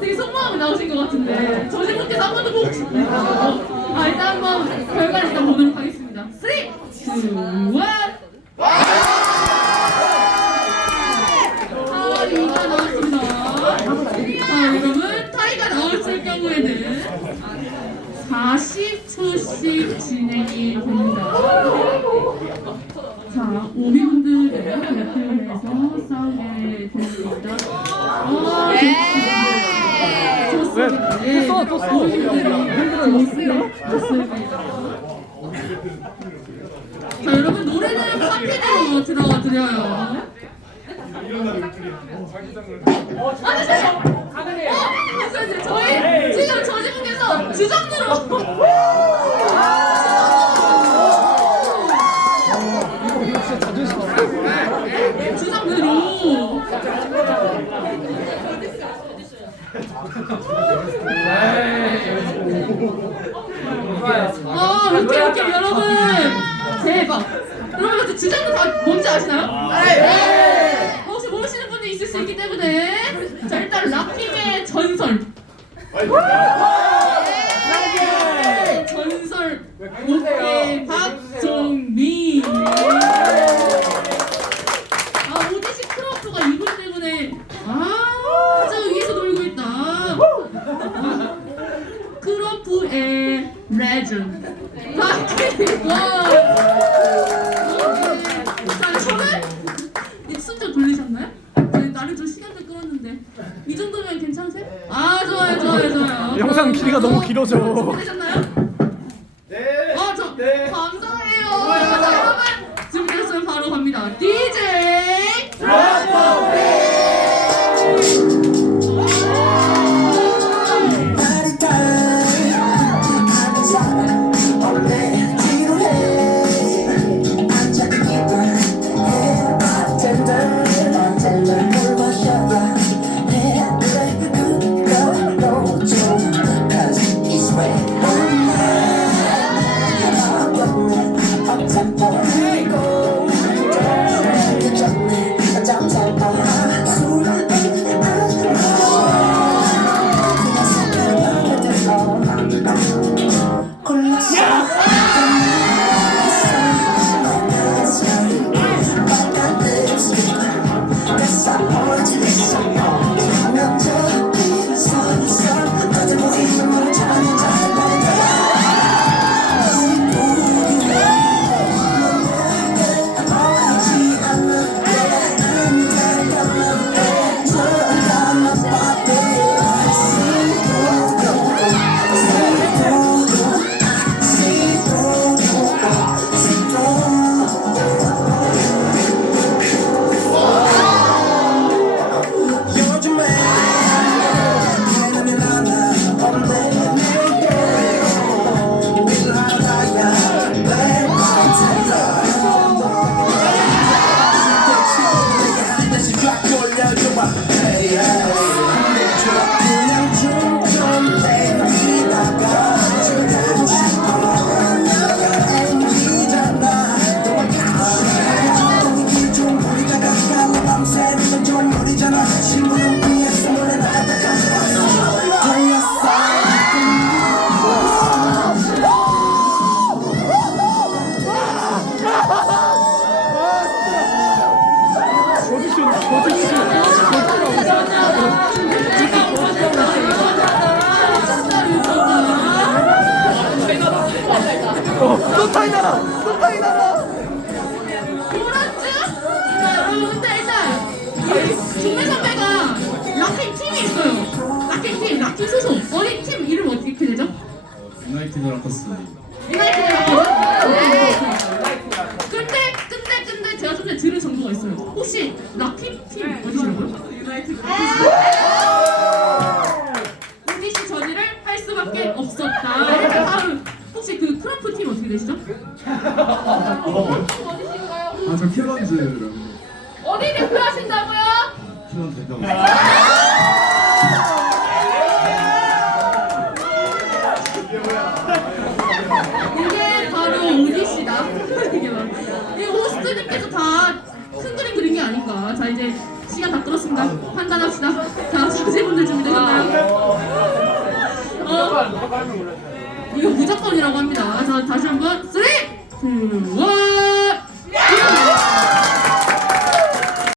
되게 속마음이 나오신 것 같은데 저지분께서 한 번도 보고 싶네요. 아 일단 한번 결과를 일단 보도록 하겠습니다. 3, 2, 1 타이가 나왔습니다. 자, 여러분, 타이가 나왔을 경우에는 40초씩 진행이 됩니다. 자, 오비분들은 배틀에서 싸우게 네, 오비분들이 좋습니다. 자, 여러분, 노래는 파티로 들어가 드려요. 아, 잠시만요. 어, 잠시만요. 저희 지금 저지분께서 주장으로. 주장으로. 아, 이렇게 이렇게 여러분 대박. 여러분 근데 주장도 다 뭔지 아시나요? 네. 혹시 모르시는 분이 있을 수 있기 때문에 자 일단 락킹의 전설. 네, 전설 오케이 박종민. 아 오디시 크로프가 이분 때문에 아저 위에서 놀고 있다. 크로프의 레전드 박혜원. 자 저는 입순정 돌리셨나요? 저희 나름 좀 시간을 끌었는데 이 정도면 괜찮으세요? 아 좋아요 좋아요 좋아요. 영상 길이가 너무 길어져. 락커스. 네. 근데 근데 근데 제가 좀 전에 들은 정보가 있어요. 혹시 락킹 팀 어디시라고요? 유나이티드 오디시 전이를 할 수밖에 없었다. 이렇게 다음 혹시 그 크럼프 팀 어떻게 되시죠? 팀 어디신가요? 아저 킬런즈라고 어디 대표하신다고요? 킬런 대장 이게 아닌가. 자 이제 시간 다 끌었습니다. 판단합시다. 자 자제분들 준비되셨나요? 어? 이거 무조건이라고 합니다. 자 다시 한번 3, 2, 1.